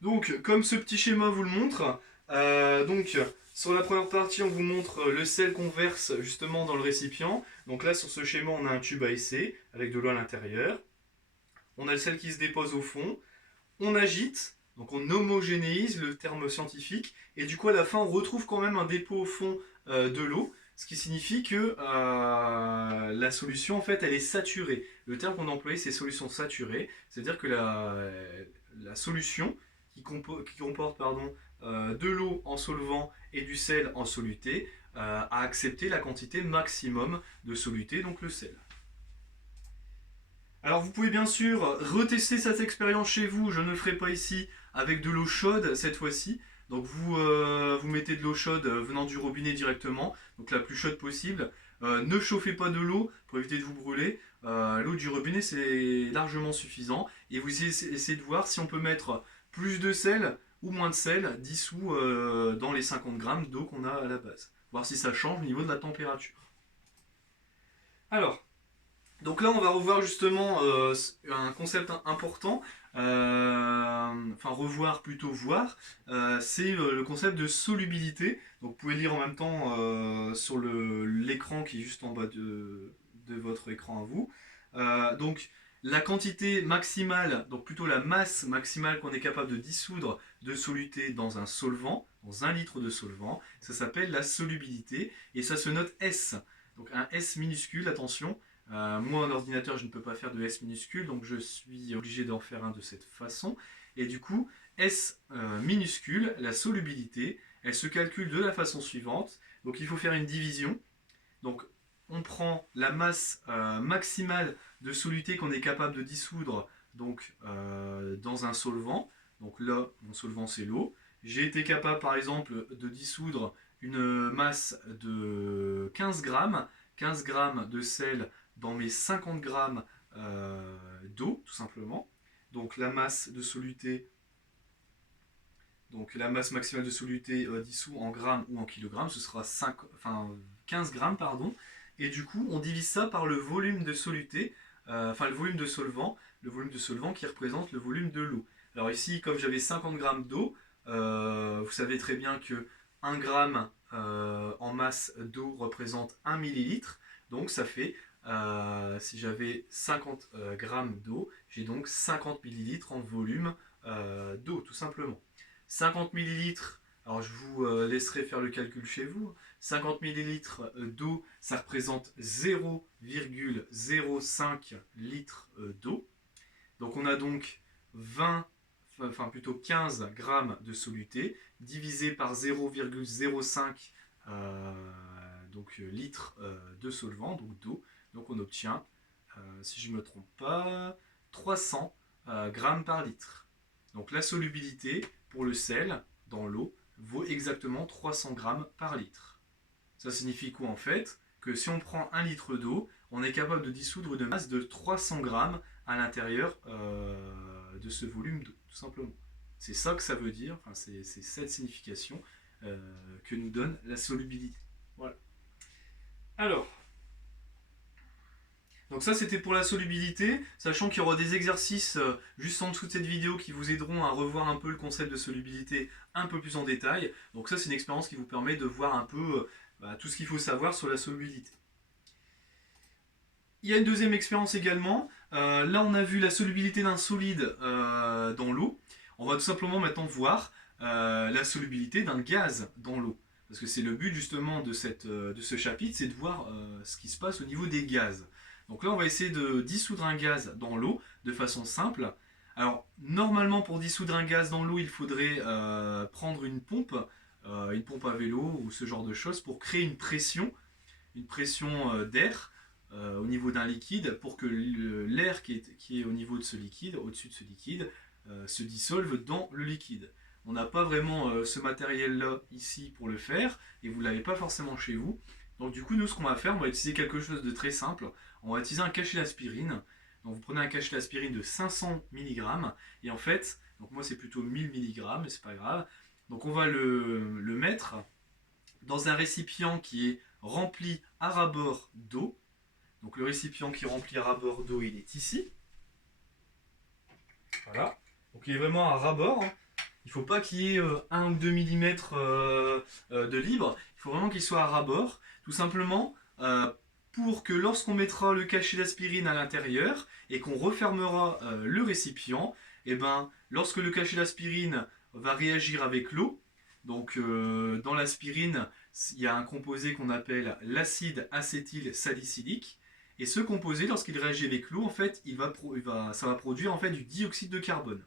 Donc, comme ce petit schéma vous le montre, sur la première partie, on vous montre le sel qu'on verse justement dans le récipient. Donc là, sur ce schéma, on a un tube à essai avec de l'eau à l'intérieur. On a le sel qui se dépose au fond. On agite, donc on homogénéise le terme scientifique. Et du coup, à la fin, on retrouve quand même un dépôt au fond de l'eau. Ce qui signifie que la solution, en fait, elle est saturée. Le terme qu'on a employé, c'est solution saturée. C'est-à-dire que la solution qui comporte de l'eau en solvant et du sel en soluté a accepté la quantité maximum de soluté, donc le sel. Alors vous pouvez bien sûr retester cette expérience chez vous, je ne le ferai pas ici, avec de l'eau chaude cette fois-ci. Donc vous mettez de l'eau chaude venant du robinet directement, donc la plus chaude possible. Ne chauffez pas de l'eau pour éviter de vous brûler. L'eau du robinet c'est largement suffisant. Et vous essayez de voir si on peut mettre plus de sel ou moins de sel dissous dans les 50 grammes d'eau qu'on a à la base. Voir si ça change au niveau de la température. Alors, donc là, on va revoir justement un concept important, enfin revoir plutôt voir, c'est le concept de solubilité. Donc vous pouvez lire en même temps sur l'écran qui est juste en bas de votre écran à vous. Donc la quantité maximale, donc plutôt la masse maximale qu'on est capable de dissoudre de soluté dans un solvant, dans un litre de solvant, ça s'appelle la solubilité et ça se note S. Donc un S minuscule, attention. Moi, en ordinateur, je ne peux pas faire de S minuscule, donc je suis obligé d'en faire un de cette façon. Et du coup, S minuscule, la solubilité, elle se calcule de la façon suivante. Donc il faut faire une division. Donc on prend la masse maximale de soluté qu'on est capable de dissoudre dans un solvant. Donc là, mon solvant, c'est l'eau. J'ai été capable, par exemple, de dissoudre une masse de 15 grammes, 15 grammes de sel dans mes 50 grammes d'eau, tout simplement. Donc la masse de soluté, donc la masse maximale de soluté dissous en grammes ou en kilogrammes, ce sera 15 grammes, pardon. Et du coup, on divise ça par le volume de soluté, le volume de solvant qui représente le volume de l'eau. Alors ici, comme j'avais 50 grammes d'eau, vous savez très bien que 1 gramme en masse d'eau représente 1 millilitre. Donc ça fait, si j'avais 50 grammes d'eau, j'ai donc 50 millilitres en volume d'eau, tout simplement. 50 millilitres, alors je vous laisserai faire le calcul chez vous. 50 millilitres d'eau, ça représente 0,05 litres d'eau. Donc on a donc 20, enfin plutôt 15 grammes de soluté divisé par 0,05 litres de solvant, donc d'eau. Donc on obtient, si je ne me trompe pas, 300 grammes par litre. Donc la solubilité pour le sel dans l'eau vaut exactement 300 grammes par litre. Ça signifie quoi en fait? Que si on prend 1 litre d'eau, on est capable de dissoudre une masse de 300 grammes à l'intérieur de ce volume d'eau, tout simplement. C'est ça que ça veut dire, enfin, c'est cette signification que nous donne la solubilité. Voilà. Alors, donc ça c'était pour la solubilité, sachant qu'il y aura des exercices juste en dessous de cette vidéo qui vous aideront à revoir un peu le concept de solubilité un peu plus en détail. Donc ça c'est une expérience qui vous permet de voir un peu tout ce qu'il faut savoir sur la solubilité. Il y a une deuxième expérience également. Là on a vu la solubilité d'un solide dans l'eau. On va tout simplement maintenant voir la solubilité d'un gaz dans l'eau. Parce que c'est le but justement de ce chapitre, c'est de voir ce qui se passe au niveau des gaz. Donc là, on va essayer de dissoudre un gaz dans l'eau de façon simple. Alors, normalement, pour dissoudre un gaz dans l'eau, il faudrait prendre une pompe à vélo ou ce genre de choses pour créer une pression d'air au niveau d'un liquide pour que l'air qui est au niveau de ce liquide, au-dessus de ce liquide, se dissolve dans le liquide. On n'a pas vraiment ce matériel-là ici pour le faire et vous ne l'avez pas forcément chez vous. Donc du coup, nous, ce qu'on va faire, on va utiliser quelque chose de très simple. On va utiliser un cachet d'aspirine. Donc vous prenez un cachet d'aspirine de 500 mg et en fait, donc moi c'est plutôt 1000 mg, mais c'est pas grave. Donc on va le mettre dans un récipient qui est rempli à ras-bord d'eau. Donc le récipient qui est rempli à ras-bord il est ici. Voilà. Donc il est vraiment à ras-bord. Hein. Il ne faut pas qu'il y ait 1 ou 2 mm de libre. Il faut vraiment qu'il soit à ras-bord. Tout simplement pour que lorsqu'on mettra le cachet d'aspirine à l'intérieur et qu'on refermera le récipient, et ben, lorsque le cachet d'aspirine va réagir avec l'eau, donc dans l'aspirine, il y a un composé qu'on appelle l'acide acétylsalicylique. Et ce composé, lorsqu'il réagit avec l'eau, en fait, ça va produire en fait du dioxyde de carbone.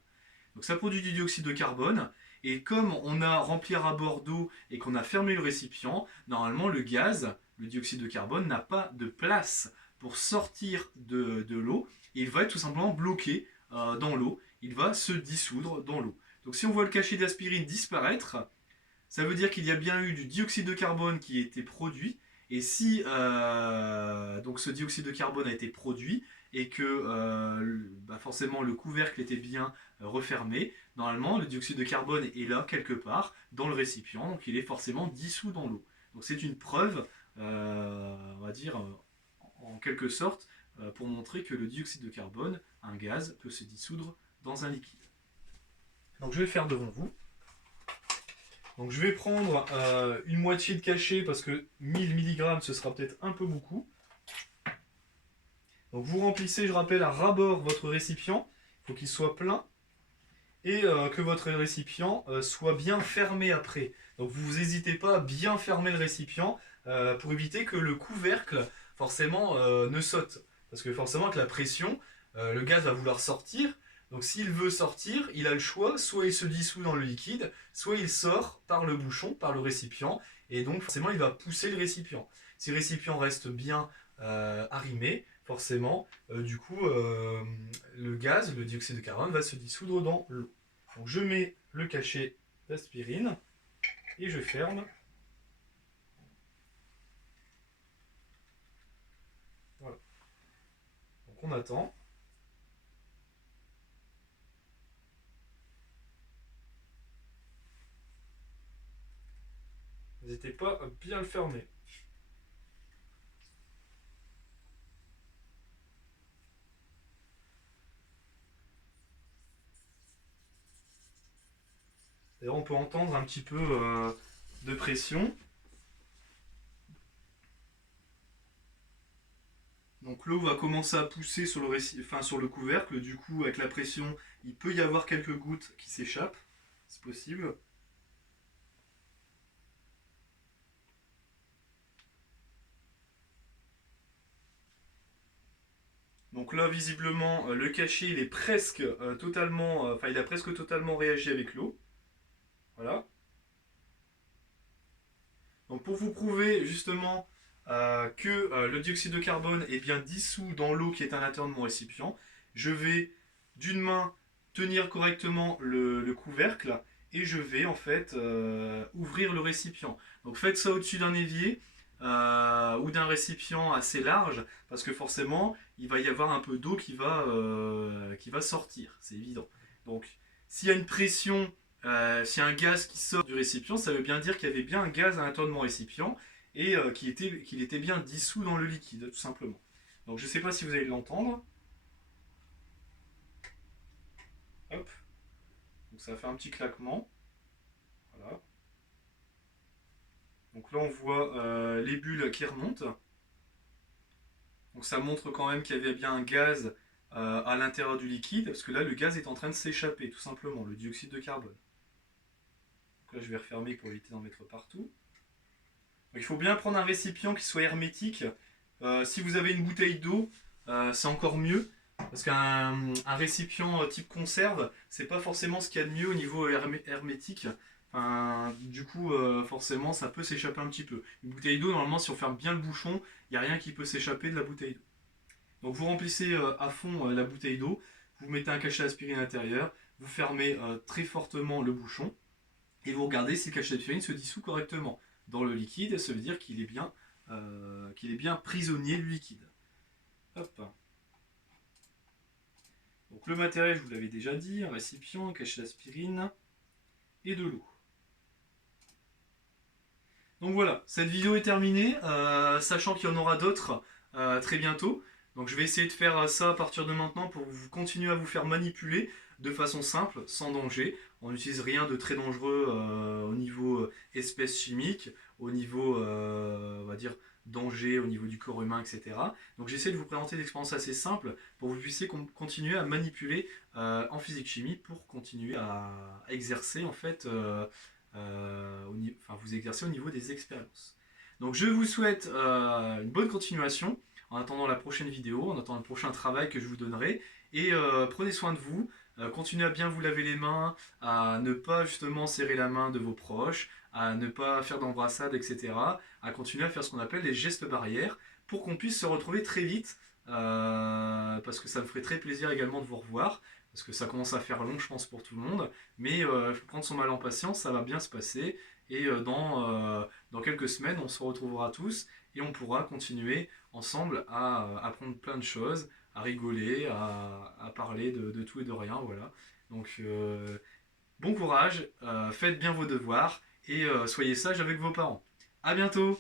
Donc ça produit du dioxyde de carbone. Et comme on a rempli à bord d'eau et qu'on a fermé le récipient, normalement le gaz, le dioxyde de carbone, n'a pas de place pour sortir de l'eau. Et il va être tout simplement bloqué dans l'eau. Il va se dissoudre dans l'eau. Donc si on voit le cachet d'aspirine disparaître, ça veut dire qu'il y a bien eu du dioxyde de carbone qui a été produit. Et si donc ce dioxyde de carbone a été produit et que forcément le couvercle était bien refermé, normalement le dioxyde de carbone est là quelque part dans le récipient, donc il est forcément dissous dans l'eau. Donc c'est une preuve, on va dire en quelque sorte, pour montrer que le dioxyde de carbone, un gaz, peut se dissoudre dans un liquide. Donc je vais le faire devant vous. Donc je vais prendre une moitié de cachet parce que 1000 mg ce sera peut-être un peu beaucoup. Donc vous remplissez, je rappelle, à ras-bord votre récipient. Il faut qu'il soit plein et que votre récipient soit bien fermé après. Donc vous n'hésitez pas à bien fermer le récipient pour éviter que le couvercle forcément ne saute. Parce que forcément avec la pression, le gaz va vouloir sortir. Donc s'il veut sortir, il a le choix, soit il se dissout dans le liquide, soit il sort par le bouchon, par le récipient, et donc forcément il va pousser le récipient. Si le récipient reste bien arrimé, forcément, du coup, le gaz, le dioxyde de carbone, va se dissoudre dans l'eau. Donc je mets le cachet d'aspirine et je ferme. Voilà. Donc on attend. N'hésitez pas à bien le fermer. D'ailleurs, on peut entendre un petit peu de pression. Donc l'eau va commencer à pousser sur le couvercle. Du coup, avec la pression, il peut y avoir quelques gouttes qui s'échappent. C'est possible. Donc là, visiblement, le cachet, il est presque totalement, il a presque totalement réagi avec l'eau. Voilà. Donc pour vous prouver justement que le dioxyde de carbone est bien dissous dans l'eau qui est à l'intérieur de mon récipient, je vais d'une main tenir correctement le couvercle et je vais en fait ouvrir le récipient. Donc faites ça au-dessus d'un évier ou d'un récipient assez large parce que forcément il va y avoir un peu d'eau qui va sortir, c'est évident. Donc s'il y a une pression, s'il y a un gaz qui sort du récipient, ça veut bien dire qu'il y avait bien un gaz à l'intérieur de mon récipient et qu'il était bien dissous dans le liquide, tout simplement. Donc je ne sais pas si vous allez l'entendre. Hop. Donc ça fait un petit claquement. Voilà. Donc là on voit les bulles qui remontent. Donc ça montre quand même qu'il y avait bien un gaz à l'intérieur du liquide, parce que là le gaz est en train de s'échapper, tout simplement, le dioxyde de carbone. Donc là je vais refermer pour éviter d'en mettre partout. Donc, il faut bien prendre un récipient qui soit hermétique. Si vous avez une bouteille d'eau, c'est encore mieux. Parce qu'un récipient type conserve, c'est pas forcément ce qu'il y a de mieux au niveau hermétique. Du coup, forcément, ça peut s'échapper un petit peu. Une bouteille d'eau, normalement, si on ferme bien le bouchon, il n'y a rien qui peut s'échapper de la bouteille d'eau. Donc vous remplissez à fond la bouteille d'eau, vous mettez un cachet d'aspirine à l'intérieur, vous fermez très fortement le bouchon, et vous regardez si le cachet d'aspirine se dissout correctement dans le liquide, ça veut dire qu'il est bien prisonnier du liquide. Hop. Donc le matériel, je vous l'avais déjà dit, un récipient, un cachet d'aspirine et de l'eau. Donc voilà, cette vidéo est terminée, sachant qu'il y en aura d'autres très bientôt. Donc je vais essayer de faire ça à partir de maintenant pour continuer à vous faire manipuler. de façon simple, sans danger. On n'utilise rien de très dangereux au niveau espèces chimiques, au niveau, on va dire, danger, au niveau du corps humain, etc. Donc j'essaie de vous présenter des expériences assez simples pour que vous puissiez continuer à manipuler en physique-chimie pour continuer à exercer en fait, enfin, vous exercer au niveau des expériences. Donc je vous souhaite une bonne continuation en attendant la prochaine vidéo, en attendant le prochain travail que je vous donnerai. Et prenez soin de vous, continuez à bien vous laver les mains, à ne pas justement serrer la main de vos proches, à ne pas faire d'embrassade, etc. À continuer à faire ce qu'on appelle les gestes barrières pour qu'on puisse se retrouver très vite, parce que ça me ferait très plaisir également de vous revoir, parce que ça commence à faire long, je pense, pour tout le monde. Mais il faut prendre son mal en patience, ça va bien se passer. Et dans quelques semaines, on se retrouvera tous et on pourra continuer ensemble à apprendre plein de choses, à rigoler, à parler de tout et de rien. Voilà. Donc, bon courage, faites bien vos devoirs et soyez sages avec vos parents. À bientôt!